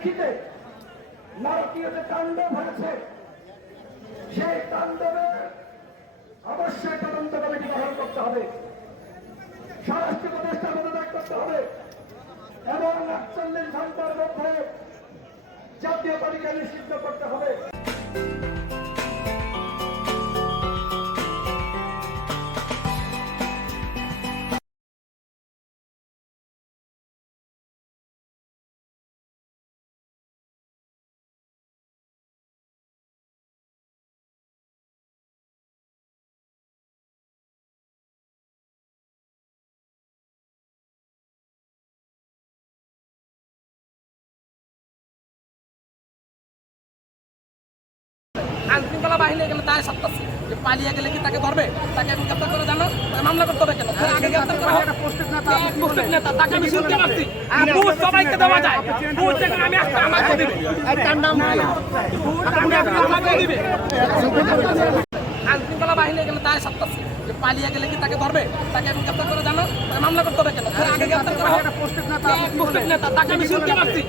প্রেক্ষিতে নারকীয় যে তাণ্ডব হয়েছে, সেই তাণ্ডবের অবশ্যই তদন্ত কমিটি গ্রহণ করতে হবে। স্বরাষ্ট্র প্রতিষ্ঠা পদত্যাগ করতে হবে এবং আটচল্লিশ ঘণ্টার মধ্যে জাতীয় তালিকা নিষিদ্ধ করতে হবে। আইন শৃঙ্খলা বাহিনী এখানে তাই সত্তাছে যে পালিয়ে গেলে কি তাকে ধরবে? তাকে এখন গ্রেপ্তার করে জানো? মামলা করতে হবে কেন? আগে গ্রেপ্তার করা। এক মুসলিম নেতা, তাকে আমি শুনতে পাচ্ছি। সবাইকে দেওয়া যায়। আমি আমাকে দিবে। আমাকে দিবে। আইন শৃঙ্খলা বাহিনী এখানে তাই সত্তাছে যে পালিয়ে গেলে কি তাকে ধরবে? তাকে এখন গ্রেপ্তার করে জানো? মামলা করতে হবে কেন? আগে গ্রেপ্তার করা হোক। এক মুসলিম নেতা তাকে আমি শুনতে পাচ্ছি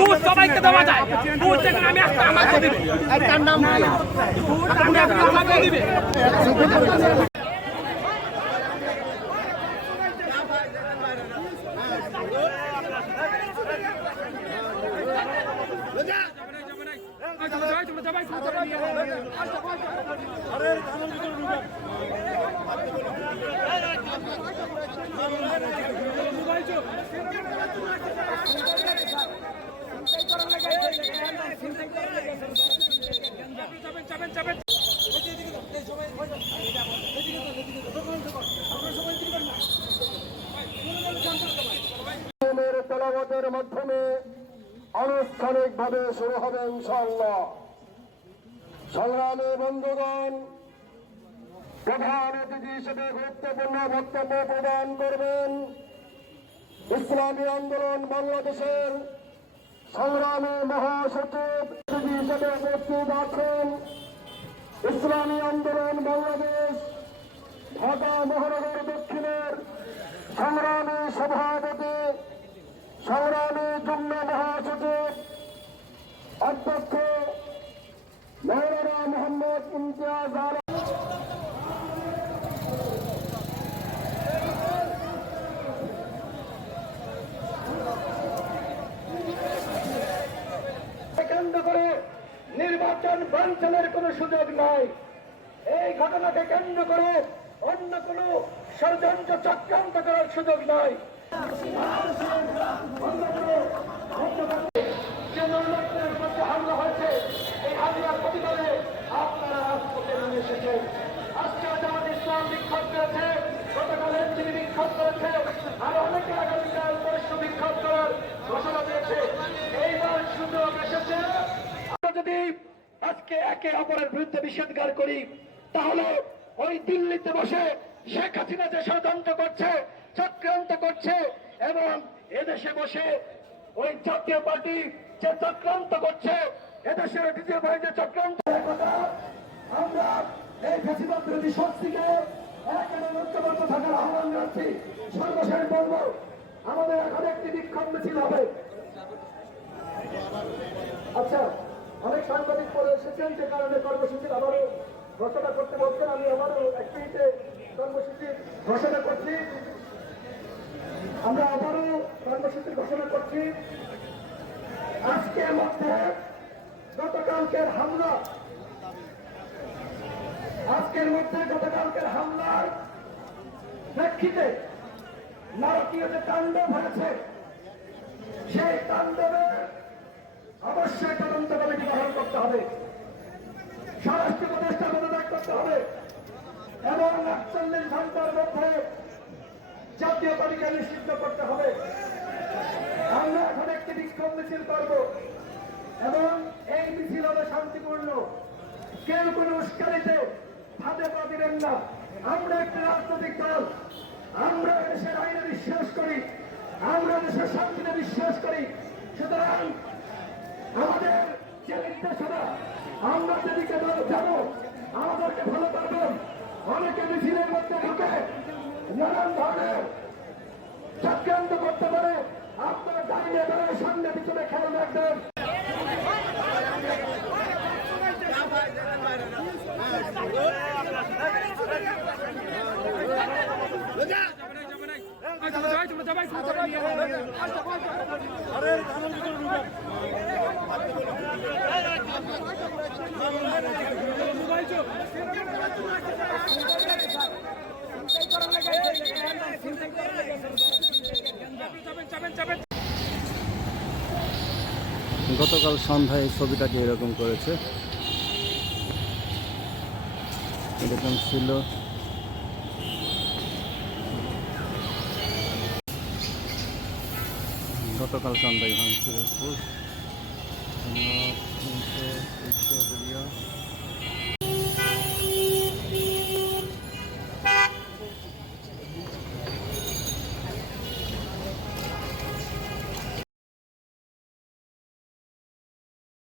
বুঝ সবাইকে দেওয়া যায় বুঝ যেখানে আমি একটা আমাকে দিবে আমাকে দিবে নিয়মের তেলাবতের মাধ্যমে আনুষ্ঠানিকভাবে শুরু হবে ইনশাআল্লাহ। সংগ্রামে বন্ধুগণ, প্রধান অতিথি হিসেবে গুরুত্বপূর্ণ বক্তব্য প্রদান করবেন ইসলামী আন্দোলন বাংলাদেশের সংগ্রামী মহাসচিব হিসেবে উপস্থিত আছেন ইসলামী আন্দোলন বাংলাদেশ ঢাকা মহানগর দক্ষিণের সংগ্রামী সভাপতি সংগ্রামী যুগ্ম মহাসচিব অধ্যক্ষ মৌলানা মোহাম্মদ ইমতিয়াজ আলম কেন্দ্র করে কোন কোনো সুযোগ নাই। এই ঘটনাকে কেন্দ্র করে অন্য কোনো ষড়যন্ত্র চক্রান্ত করার সুযোগ নাই যে নৈরাজ্যের মধ্যে হামলা হয়েছে এই হামলার প্রতিবাদে আপনারা রাজপথে নেমে এসেছেন আজকে জামাত ইসলাম বিক্ষোভ করেছে গতকাল এনজিবি বিক্ষোভ করেছে আর অনেকে আগামীকাল পরশু বিক্ষোভ করার ঘোষণা দিয়েছে এইবার সুযোগ এসেছে আমরা যদি আজকে একে অপরের বিরুদ্ধে নিষেধগার করি, তাহলে ওই দিল্লিতে বসে শেখ হাসিনা যে ষড়যন্ত্র করছে, চক্রান্ত করছে, এবং এদেশে বসে ওই জাতীয় পার্টি যে চক্রান্ত করছে, এদেশের দ্বিতীয় ভাই যে চক্রান্ত আমরা এই ফেসিবাদ বিরোধী শক্তিকে ঐক্যবদ্ধ থাকার আহ্বান জানাচ্ছি। সর্বশেষ বলব, আমাদের এখন একটি বিক্ষোভ মিছিল হবে। আচ্ছা অনেক সাংবাদিক পরে এসেছেন, যে কারণে কর্মসূচির আবারও ঘোষণা করতে বলছেন। আমি আবারও এক মিনিটে কর্মসূচির ঘোষণা করছি। আমরা আবারও কর্মসূচির ঘোষণা করছি। আজকের মধ্যে গতকালকের হামলা, আজকের মধ্যে গতকালকের হামলার প্রেক্ষিতে নারকীয় যে তাণ্ডব হয়েছে, সেই তাণ্ডবের অবশ্যই তদন্ত কমিটি গ্রহণ করতে হবে। স্বরাষ্ট্র উপদেষ্টা পদত্যাগ করতে হবে। এবং আটচল্লিশ ঘণ্টার মধ্যে জাতীয় তালিকা নিষিদ্ধ করতে হবে। আমরা এখন একটি বিক্ষোভ মিছিল করব। এবং এই মিছিল হবে শান্তিপূর্ণ। কেউ কোনো উস্কানিতে হাতে পা দিবেন না। আমরা একটি রাজনৈতিক দল। আমরা দেশের আইনে বিশ্বাস করি। আমরা দেশের শান্তিতে বিশ্বাস করি। সুতরাং আমাদের যে নির্দেশনা আমরা যেদিকে যাব আমাদেরকে ফলো করবেন। অনেকে মিছিলের মধ্যে ঢুকে নানান ধরনের চক্রান্ত করতে পারে। আপনার ডাইনে বেড়ায় সামনে পিছনে খেয়াল রাখবেন। যাবাই যাবাই যাবাই যাবাই গতকাল সন্ধ্যায় ছবিটাকে এরকম করেছে। এরকম ছিল। গতকাল সন্ধ্যায় ভাঙছিল তিনশো তিনশো